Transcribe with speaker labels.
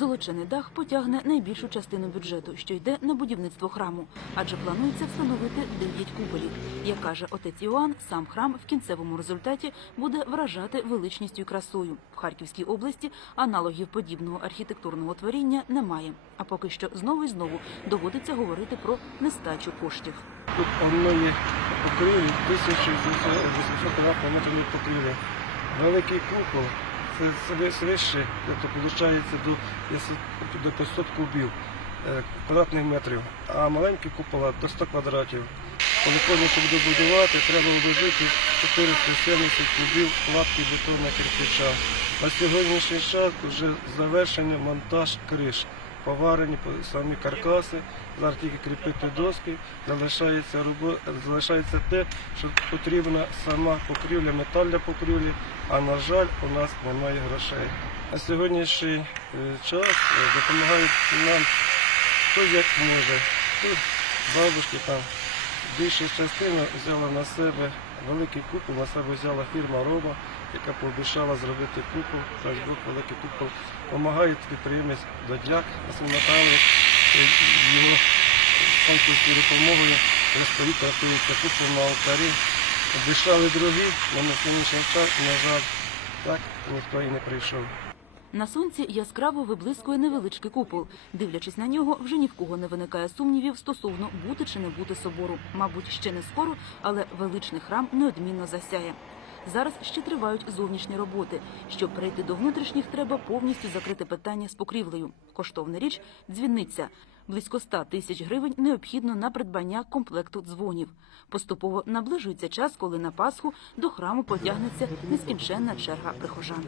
Speaker 1: Золочений дах потягне найбільшу частину бюджету, що йде на будівництво храму, адже планується встановити 9 куполів. Як каже отець Іоанн, сам храм в кінцевому результаті буде вражати величністю і красою. В Харківській області аналогів подібного архітектурного творіння немає. А поки що знову і знову доводиться говорити про нестачу коштів.
Speaker 2: Тут одної покрівлі 1800 квадратних метрів покрівлі. Великий купол це вище, тобто виходить до, до 500 кубів е, квадратних метрів, а маленькі купола до 100 квадратів. Коли повністю буде будувати, треба вложити 470 кубів кладки бетонного кирпича. На сьогоднішній час вже завершений монтаж криш. Поварені по- самі каркаси, зараз тільки кріпити доски, залишається залишається те, що потрібна сама покрівля, металь для покрівлі, а на жаль, у нас немає грошей. На сьогоднішній е, час е, допомагають нам хто як може. Тут бабушки там більшу частину взяла на себе великий купол, на себе взяла фірма Роба, яка пообіцяла зробити купол, Фейсбук, великий купол. Помагає підприємець Додяк Василь Михайлович, е, його конкурсною допомогою стоїть, рахується купол на алтарі. Обішали другі, але на сьогоднішній час, на жаль, так ніхто і не прийшов.
Speaker 1: На сонці яскраво виблискує невеличкий купол. Дивлячись на нього, вже ні в кого не виникає сумнівів стосовно бути чи не бути собору. Мабуть, ще не скоро, але величний храм неодмінно засяє. Зараз ще тривають зовнішні роботи. Щоб перейти до внутрішніх, треба повністю закрити питання з покрівлею. Коштовна річ дзвінниця. Близько 100 тисяч гривень необхідно на придбання комплекту дзвонів. Поступово наближується час, коли на Пасху до храму потягнеться нескінченна черга прихожан.